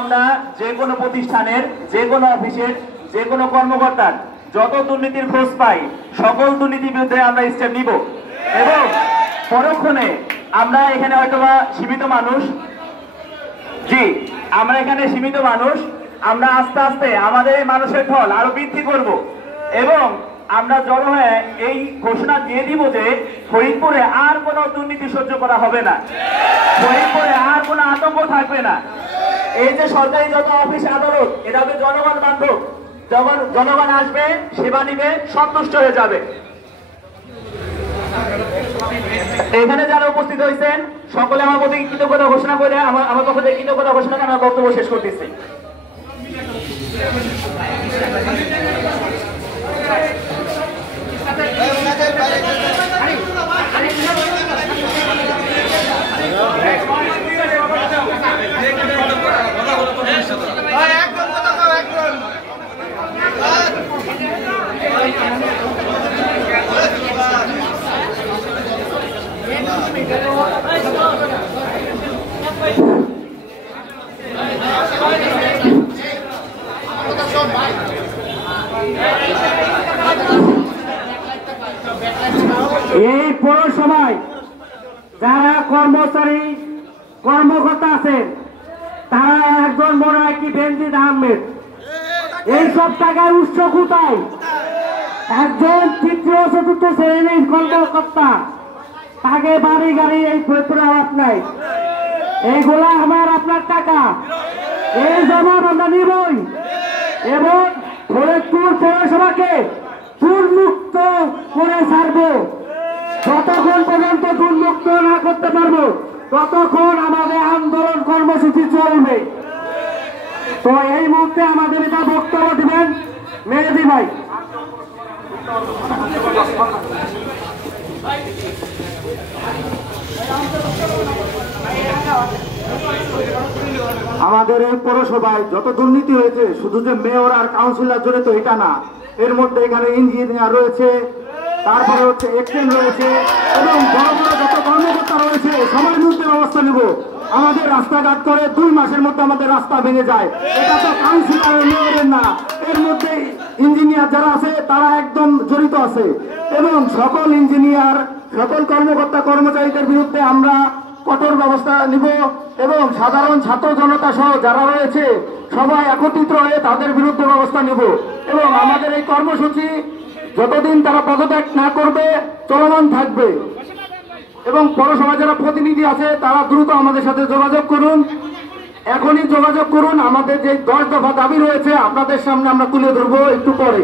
আমরা যে কোনো প্রতিষ্ঠানের, যে কোনো অফিসের, যে কোনো কর্মকর্তার যত দুর্নীতির খোঁজ পাই সকল দুর্নীতির বিরুদ্ধে আমরা স্টেপ নিব। এবং পরক্ষণে আমরা এখানে হয়তোবা সীমিত মানুষ, আমরা এখানে সীমিত মানুষ, আমরা আস্তে আস্তে আমাদের মানুষের ঢল আরো বৃদ্ধি করব এবং আমরা জড়ো হয়ে এই ঘোষণা দিয়ে দিব যে ফরিদপুরে আর কোনো দুর্নীতি সহ্য করা হবে না, ফরিদপুরে আর কোনো আতঙ্ক থাকবে না। এই যে সরকারি যত অফিস আদালত, এটা হবে জনগণ বান্ধব, যখন জনগণ আসবে সেবা নিবে, সন্তুষ্ট হয়ে যাবে। এখানে যারা উপস্থিত হয়েছেন সকলে আমার প্রতি কৃতজ্ঞতা ঘোষণা করে আমার পক্ষ থেকে কৃতজ্ঞতা ঘোষণা করে আমার বক্তব্য শেষ করতেছি। এই পৌরসভায় যারা কর্মচারী কর্মকর্তা আছেন তারা একজন মনে হয় কি বেনজির আহমেদ, এই সব টাকার উৎস কোথায়? একজন তৃতীয় চতুর্থ শ্রেণীর কর্মকর্তা, তাকে বাড়ি গাড়ি এই ফরিদপুরে আলাপ নাই, এইগুলা আমার আপনার টাকা, এই জবাব আমরা নিবই এবং ফরিদপুর পৌরসভাকে দুর্মুক্ত করে ছাড়বো। যতক্ষণ পর্যন্ত দুর্মুক্ত না করতে পারবো ততক্ষণ আমাদের আন্দোলন কর্মসূচি চলবে। তো এই মুহূর্তে আমাদের এটা বক্তব্য দিবেন মেহেদি ভাই। আমাদের এই পৌরসভায় যত দুর্নীতি হয়েছে শুধু যে মেয়র আর কাউন্সিলর জড়িত এটা না, এর মধ্যে এখানে ইঞ্জিনিয়ার রয়েছে, তারপরে হচ্ছে এক্সটেন্ড রয়েছে এবং বড় বড় যত কর্মকর্তা রয়েছে সবার বিরুদ্ধে ব্যবস্থা নেব। আমাদের রাস্তাঘাট করে 2 মাসের মধ্যে আমাদের রাস্তা ভেঙে যায়, এটা তো কাউন্সিলর মেয়রের না, এর মধ্যে ইঞ্জিনিয়ার যারা আছে তারা একদম জড়িত আছে এবং সকল ইঞ্জিনিয়ার সকল কর্মকর্তা কর্মচারীদের বিরুদ্ধে আমরা কঠোর ব্যবস্থা নিব এবং সাধারণ ছাত্র জনতা সহ যারা রয়েছে সবাই একত্রিত হয়ে তাদের বিরুদ্ধে ব্যবস্থা নিব এবং আমাদের এই কর্মসূচি যতদিন তারা পদত্যাগ না করবে চলমান থাকবে। এবং পৌরসভা যারা প্রতিনিধি আছে তারা দ্রুত আমাদের সাথে যোগাযোগ করুন, এখনই যোগাযোগ করুন। আমাদের যে 10 দফা দাবি রয়েছে আপনাদের সামনে আমরা তুলে ধরবো একটু পরে।